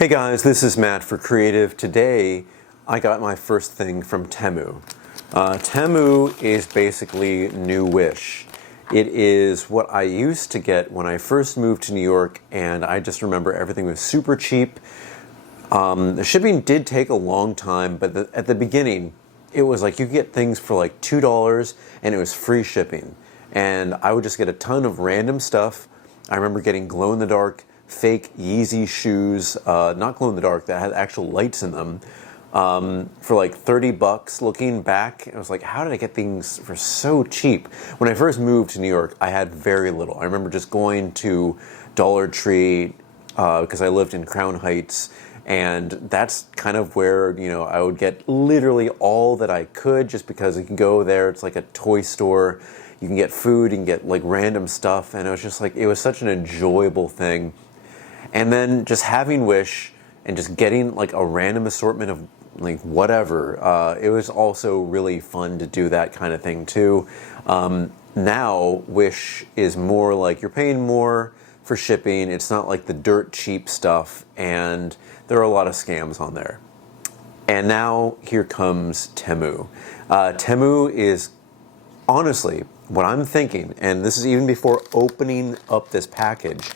Hey guys, this is Matt for Creative. Today I got my first thing from TEMU. TEMU is basically new Wish. It is what I used to get when I first moved to New York, and I just remember everything was super cheap. The shipping did take a long time, but at the beginning it was like you could get things for like $2 and it was free shipping. And I would just get a ton of random stuff. I remember getting glow-in-the-dark fake Yeezy shoes, not glow-in-the-dark, that had actual lights in them, for like 30 bucks. Looking back, I was like, how did I get things for so cheap? When I first moved to New York, I had very little. I remember just going to Dollar Tree, because I lived in Crown Heights, and that's kind of where, I would get literally all that I could, just because you can go there. It's like a toy store. You can get food, you can get like random stuff, and it was just like, it was such an enjoyable thing. And then just having Wish and just getting like a random assortment of like whatever, it was also really fun to do that kind of thing too. Now Wish is more like you're paying more for shipping. It's not like the dirt cheap stuff, and there are a lot of scams on there. And now here comes TEMU. TEMU is honestly what I'm thinking, and this is even before opening up this package.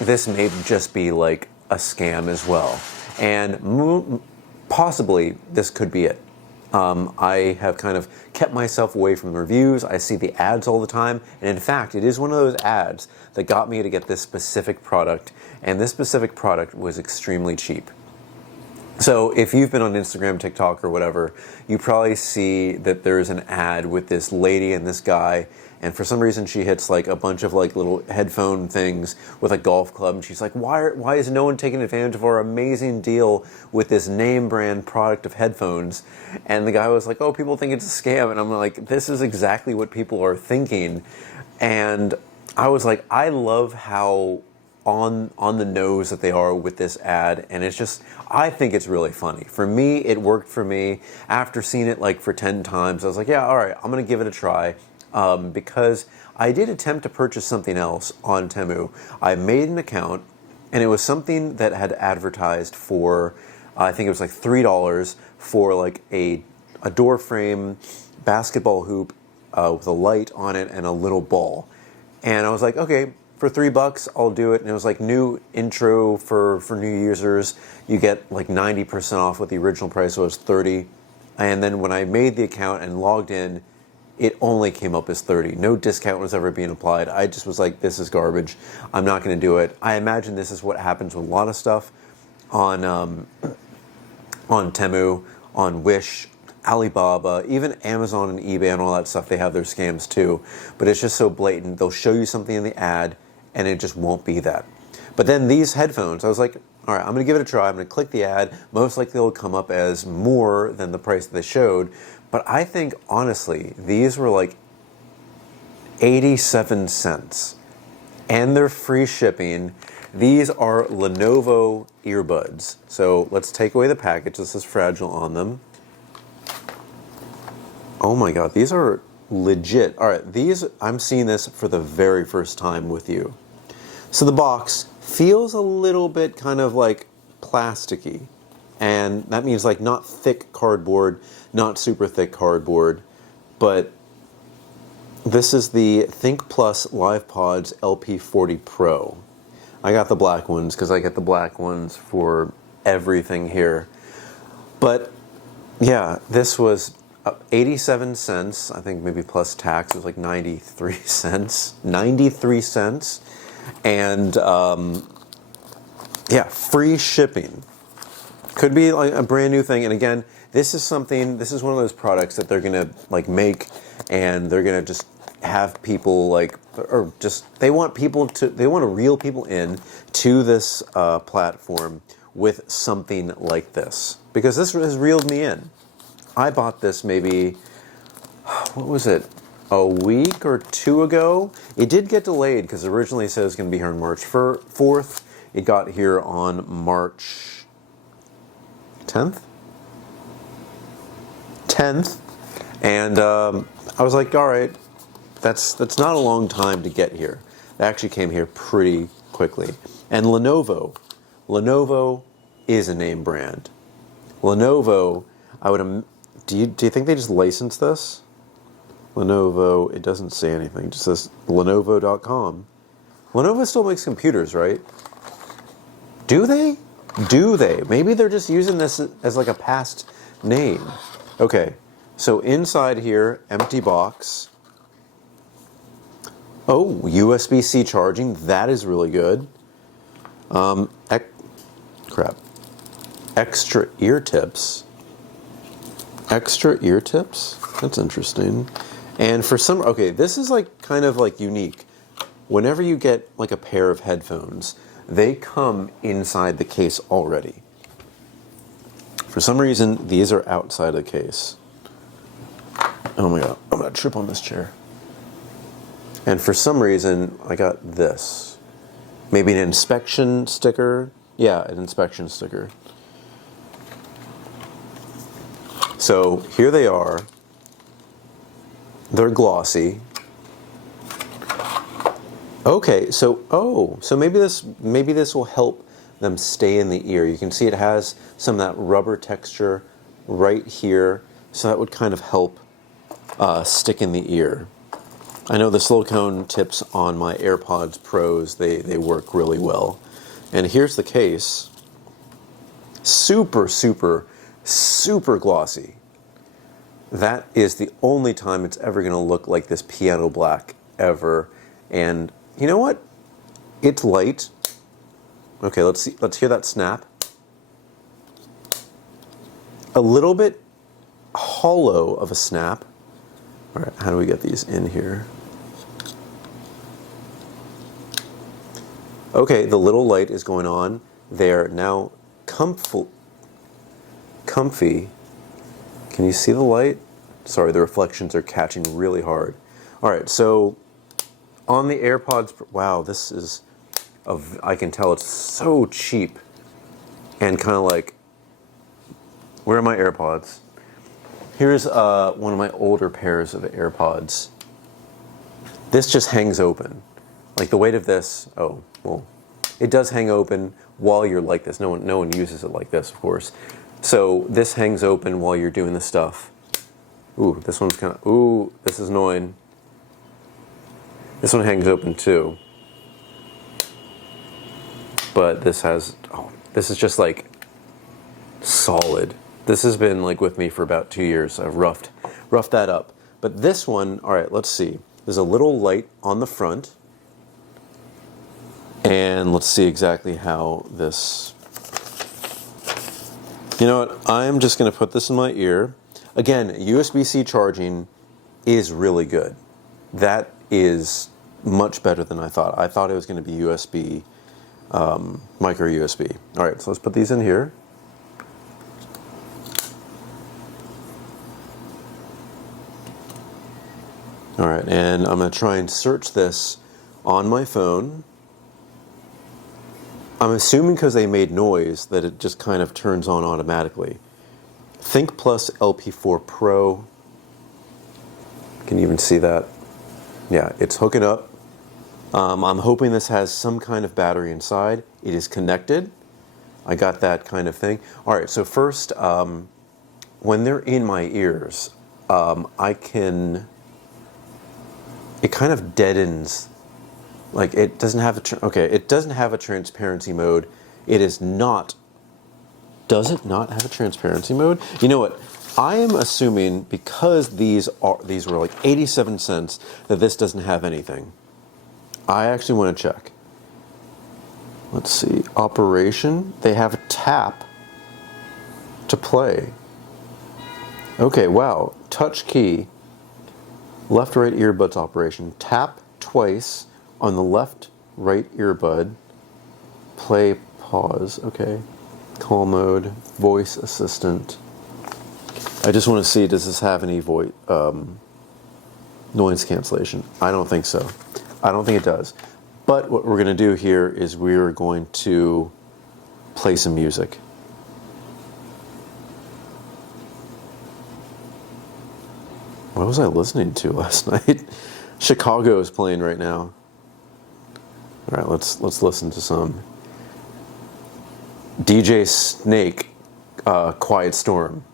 This may just be like a scam as well, and possibly this could be it. I have kind of kept myself away from reviews. I see the ads all the time, and in fact, it is one of those ads that got me to get this specific product, and this specific product was extremely cheap. So if you've been on Instagram, TikTok, or whatever, you probably see that there's an ad with this lady and this guy, and for some reason she hits like a bunch of like little headphone things with a golf club, and she's like, why is no one taking advantage of our amazing deal with this name brand product of headphones? And the guy was like, oh, people think it's a scam. And I'm like, this is exactly what people are thinking. And I was like, I love how on the nose that they are with this ad, and it's just, I think it's really funny. For me, it worked for me. After seeing it like for 10 times, I was like, yeah, all right, I'm gonna give it a try, because I did attempt to purchase something else on TEMU. I made an account, and it was something that had advertised for, I think it was like $3 for like a door frame basketball hoop with a light on it and a little ball. And I was like, okay, for $3, I'll do it. And it was like new intro for new users. You get like 90% off what the original price was, $30. And then when I made the account and logged in, it only came up as $30. No discount was ever being applied. I just was like, this is garbage. I'm not going to do it. I imagine this is what happens with a lot of stuff on TEMU, on Wish, Alibaba, even Amazon and eBay and all that stuff. They have their scams too. But it's just so blatant. They'll show you something in the ad, and it just won't be that. But then these headphones, I was like, all right, I'm going to give it a try. I'm going to click the ad. Most likely it'll come up as more than the price that they showed. But I think, honestly, these were like 87 cents. And they're free shipping. These are Lenovo Earbuds. So let's take away the package. This is fragile on them. Oh my God, these are legit. All right, these, I'm seeing this for the very first time with you. So the box feels a little bit kind of like plasticky, and that means like not thick cardboard, not super thick cardboard, but this is the Think Plus LivePods LP40 Pro. I got the black ones because I get the black ones for everything here. But yeah, this was 87 cents, I think maybe plus tax, it was like 93 cents. 93 cents. And yeah, free shipping. Could be like a brand new thing. And again, this is one of those products that they're gonna like make, and they're gonna just have people like, or just, they want to reel people in to this platform with something like this. Because this has reeled me in. I bought this maybe, what was it, a week or two ago? It did get delayed because originally it said it was going to be here on March 4th. It got here on March 10th? 10th. And I was like, all right, that's not a long time to get here. It actually came here pretty quickly. And Lenovo Lenovo is a name brand. Lenovo, do you think they just licensed this? Lenovo, it doesn't say anything, it just says Lenovo.com. Lenovo still makes computers, right? Do they? Do they? Maybe they're just using this as like a past name. Okay, so inside here, empty box. Oh, USB-C charging, that is really good. Extra ear tips. Extra ear tips? That's interesting. And for some, okay, this is like kind of like unique. Whenever you get like a pair of headphones, they come inside the case already. For some reason, these are outside of the case. Oh my God, I'm gonna trip on this chair. And for some reason, I got this. Maybe an inspection sticker. Yeah, an inspection sticker. So here they are. They're glossy. Okay, so maybe this will help them stay in the ear. You can see it has some of that rubber texture right here, so that would kind of help stick in the ear. I know the silicone tips on my AirPods Pros, they work really well. And here's the case. Super, super, super glossy. That is the only time it's ever going to look like this piano black ever. And you know what? It's light. Okay, let's hear that snap. A little bit hollow of a snap. All right, how do we get these in here? Okay, the little light is going on. They're now comfy. Can you see the light? Sorry, the reflections are catching really hard. All right, so on the AirPods, wow, this is, I can tell it's so cheap and kind of like, where are my AirPods? Here's one of my older pairs of AirPods. This just hangs open. Like the weight of this, oh, well, it does hang open while you're like this. No one uses it like this, of course. So this hangs open while you're doing the stuff. Ooh, this one's kind of, ooh, this is annoying. This one hangs open too. But this has, oh, this is just like solid. This has been like with me for about 2 years. I've roughed that up. But this one, all right, let's see. There's a little light on the front. And let's see exactly how this, you know what, I'm just gonna put this in my ear. Again, USB-C charging is really good. That is much better than I thought. I thought it was gonna be USB, micro USB. All right, so let's put these in here. All right, and I'm gonna try and search this on my phone. I'm assuming because they made noise that it just kind of turns on automatically. Think Plus LP4 Pro. Can you even see that? Yeah, it's hooking up. I'm hoping this has some kind of battery inside. It is connected. I got that kind of thing. All right, so first, when they're in my ears, it kind of deadens. Like it doesn't have it doesn't have a transparency mode. It is not. Does it not have a transparency mode? You know what? I am assuming because these were like 87 cents that this doesn't have anything. I actually want to check. Let's see. Operation. They have a tap to play. Okay, wow. Touch key. Left right earbuds operation. Tap twice on the left right earbud. Play pause. Okay. Call mode. Voice assistant. I just want to see, does this have any noise cancellation? I don't think so. I don't think it does. But what we're going to do here is we're going to play some music. What was I listening to last night? Chicago is playing right now. All right, let's listen to some. DJ Snake, Quiet Storm.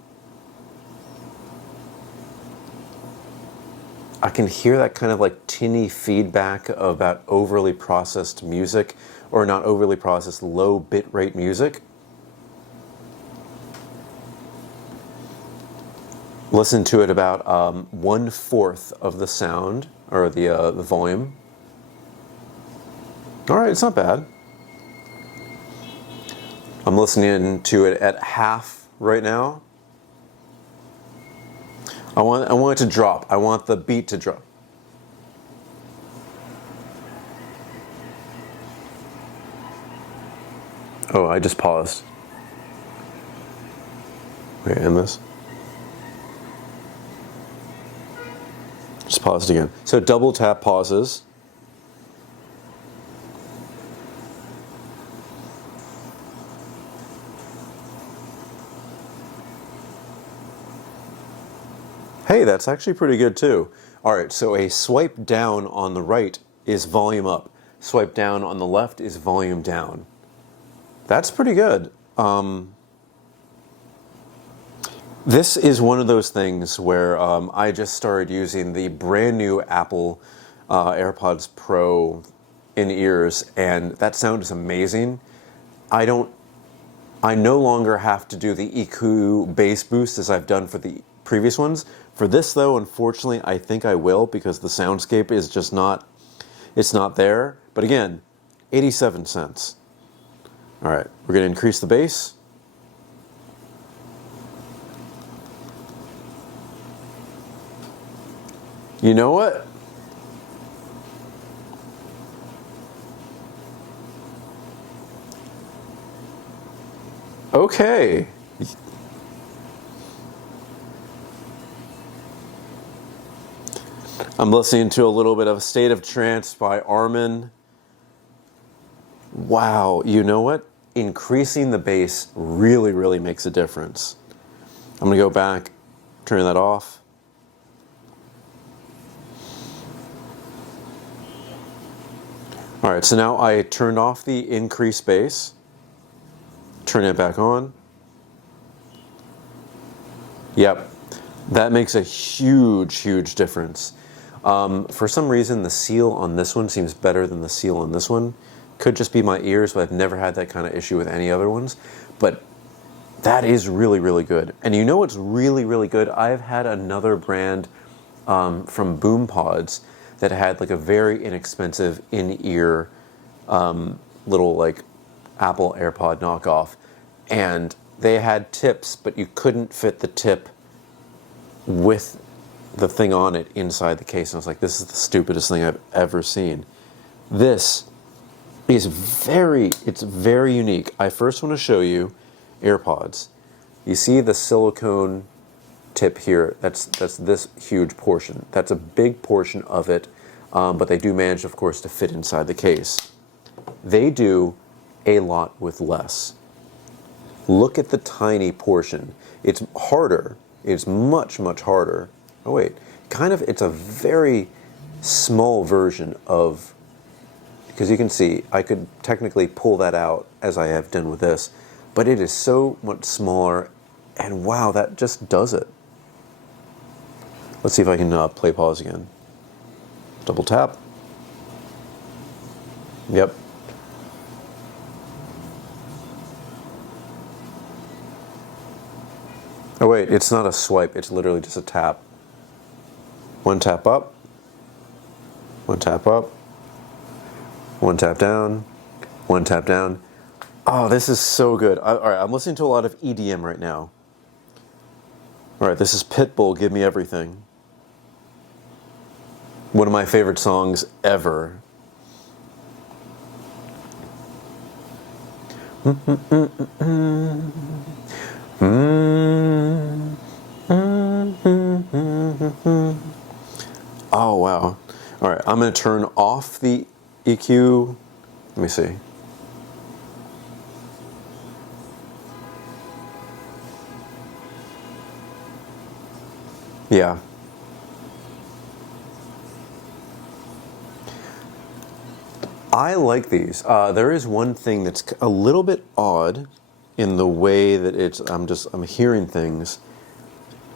I can hear that kind of like tinny feedback of that overly processed music, or not overly processed, low bitrate music. Listen to it about 1/4 of the sound, or the volume. All right, it's not bad. I'm listening to it at half right now. I want it to drop. I want the beat to drop. Oh, I just paused. Wait, end this. Just paused again. So double tap pauses. Hey, that's actually pretty good too. All right, so a swipe down on the right is volume up. Swipe down on the left is volume down. That's pretty good. This is one of those things where I just started using the brand new Apple AirPods Pro in-ears, and that sound is amazing. I no longer have to do the EQ bass boost as I've done for the previous ones. For this though, unfortunately, I think I will, because the soundscape is just not, it's not there. But again, 87 cents. All right, we're gonna increase the bass. You know what? Okay. I'm listening to a little bit of State of Trance by Armin. Wow, you know what? Increasing the bass really, really makes a difference. I'm gonna go back, turn that off. All right, so now I turned off the increased bass, turn it back on. Yep, that makes a huge, huge difference. For some reason, the seal on this one seems better than the seal on this one. Could just be my ears, but I've never had that kind of issue with any other ones. But that is really, really good. And you know what's really, really good? I've had another brand from BoomPods that had like a very inexpensive in-ear little like Apple AirPod knockoff. And they had tips, but you couldn't fit the tip with the thing on it inside the case. And I was like, this is the stupidest thing I've ever seen. This is it's very unique. I first want to show you AirPods. You see the silicone tip here, that's this huge portion. That's a big portion of it, but they do manage, of course, to fit inside the case. They do a lot with less. Look at the tiny portion. It's harder. It's much, much harder. Oh wait, it's a very small version of, because you can see, I could technically pull that out as I have done with this, but it is so much smaller, and wow, that just does it. Let's see if I can play pause again. Double tap. Yep. Oh wait, it's not a swipe, it's literally just a tap. One tap up, one tap up, one tap down, one tap down. Oh, this is so good. All right, I'm listening to a lot of EDM right now. All right, this is Pitbull, Give Me Everything. One of my favorite songs ever. Oh, wow. All right, I'm going to turn off the EQ. Let me see. Yeah. I like these. There is one thing that's a little bit odd. in the way that I'm hearing things,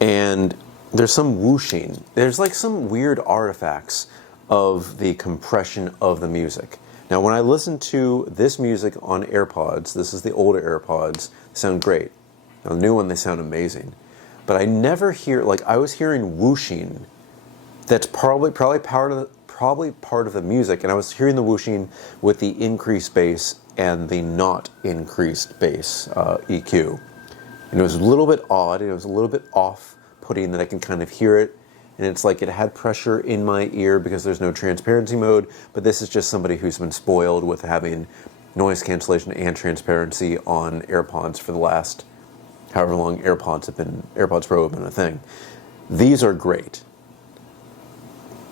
and there's some whooshing. There's like some weird artifacts of the compression of the music. Now, when I listen to this music on AirPods, this is the older AirPods, they sound great. Now, the new one, they sound amazing. But I never hear, like, I was hearing whooshing. That's probably part of the music, and I was hearing the whooshing with the increased bass and the not increased bass EQ. And it was a little bit odd, and it was a little bit off-putting that I can kind of hear it. And it's like it had pressure in my ear because there's no transparency mode, but this is just somebody who's been spoiled with having noise cancellation and transparency on AirPods for the last however long AirPods Pro have been a thing. These are great.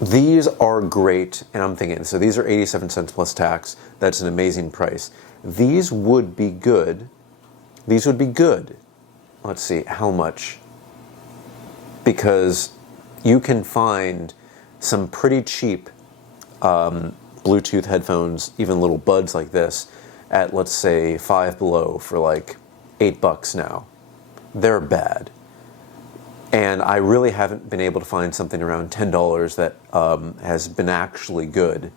These are great, and I'm thinking, so these are 87 cents plus tax. That's an amazing price. These would be good. These would be good. Let's see, how much? Because you can find some pretty cheap Bluetooth headphones, even little buds like this, at, let's say, Five Below for like $8 now. They're bad. And I really haven't been able to find something around $10 that has been actually good.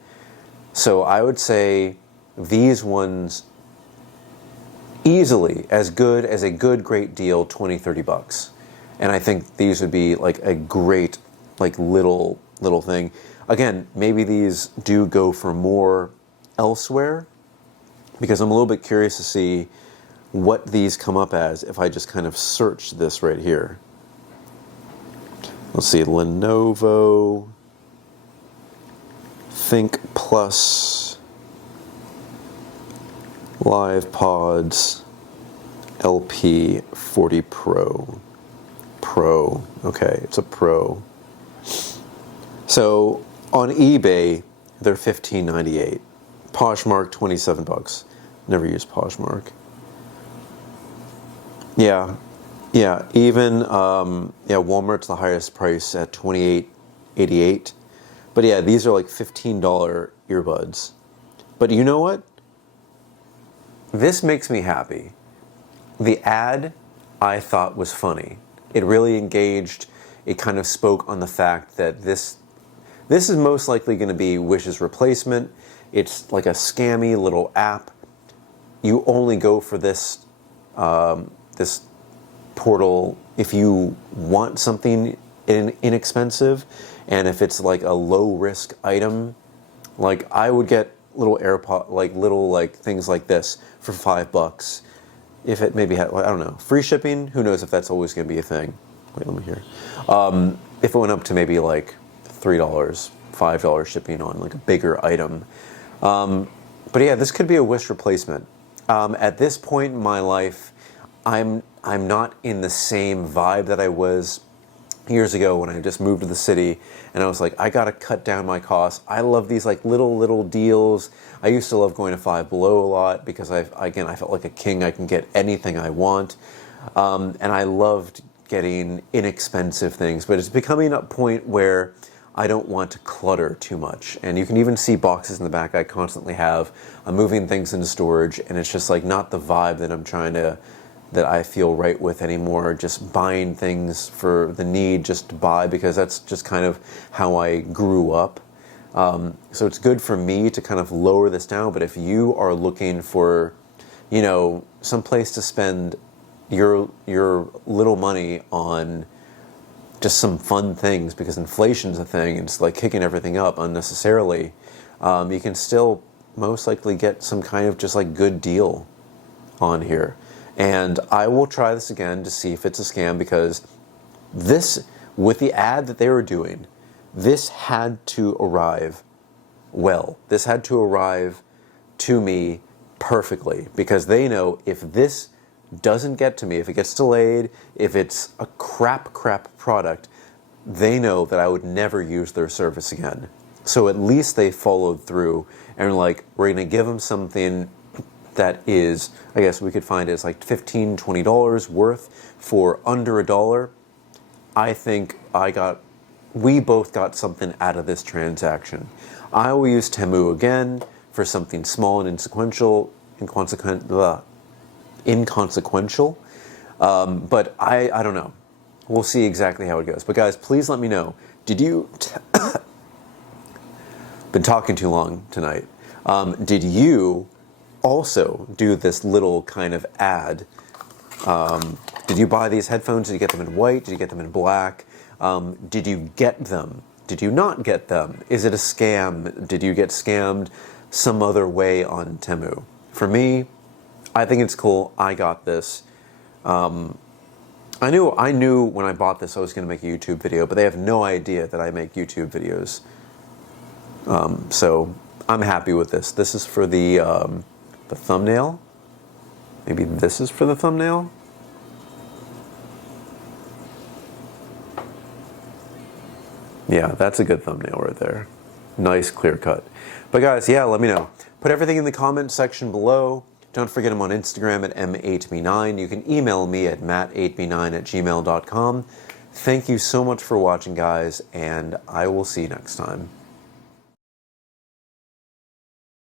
So I would say these ones easily as good as a great deal, $20-30. And I think these would be like a great, like little thing. Again, maybe these do go for more elsewhere, because I'm a little bit curious to see what these come up as if I just kind of search this right here. Let's see, Lenovo Think Plus Live Pods LP 40 Pro. Okay, it's a Pro. So on eBay, they're $15.98. Poshmark, $27. Never used Poshmark. Yeah, even Walmart's the highest price at $28.88. But yeah, these are like $15 earbuds. But you know what? This makes me happy. The ad I thought was funny. It really engaged. It kind of spoke on the fact that this is most likely going to be Wish's replacement. It's like a scammy little app. You only go for this this portal if you want something inexpensive, and if it's like a low risk item. Like I would get little AirPod, like things like this for $5. If it maybe had, I don't know, free shipping. Who knows if that's always going to be a thing? Wait, let me hear. If it went up to maybe like $3, $5 shipping on like a bigger item. But yeah, this could be a Wish replacement. At this point in my life, I'm not in the same vibe that I was years ago when I just moved to the city, and I was like, I gotta cut down my costs. I love these like little deals. I used to love going to Five Below a lot because I felt like a king. I can get anything I want, and I loved getting inexpensive things. But it's becoming a point where I don't want to clutter too much. And you can even see boxes in the back I constantly have. I'm moving things into storage, and it's just like not the vibe that I feel right with anymore. Just buying things for the need just to buy, because that's just kind of how I grew up. So it's good for me to kind of lower this down. But if you are looking for, some place to spend your little money on just some fun things, because inflation's a thing, and it's like kicking everything up unnecessarily, you can still most likely get some kind of just like good deal on here. And I will try this again to see if it's a scam, because this, with the ad that they were doing, this had to arrive well. This had to arrive to me perfectly, because they know if this doesn't get to me, if it gets delayed, if it's a crap product, they know that I would never use their service again. So at least they followed through and were like, we're going to give them something that is, I guess we could find it's like $15, $20 worth for under $1. I think we both got something out of this transaction. I will use TEMU again for something small and inconsequential, inconsequential. But I don't know. We'll see exactly how it goes. But guys, please let me know. Did you... been talking too long tonight. Did you also do this little kind of ad? Did you buy these headphones? Did you get them in white? Did you get them in black? Did you get them? Did you not get them? Is it a scam? Did you get scammed some other way on Temu? For me, I think it's cool. I got this. I knew when I bought this I was going to make a YouTube video, but they have no idea that I make YouTube videos. So I'm happy with this. This is for the thumbnail. Maybe this is for the thumbnail. Yeah, that's a good thumbnail right there. Nice clear cut. But guys, yeah, let me know. Put everything in the comment section below. Don't forget I'm on Instagram at m8me9. You can email me at matt8me9@gmail.com. Thank you so much for watching, guys, and I will see you next time.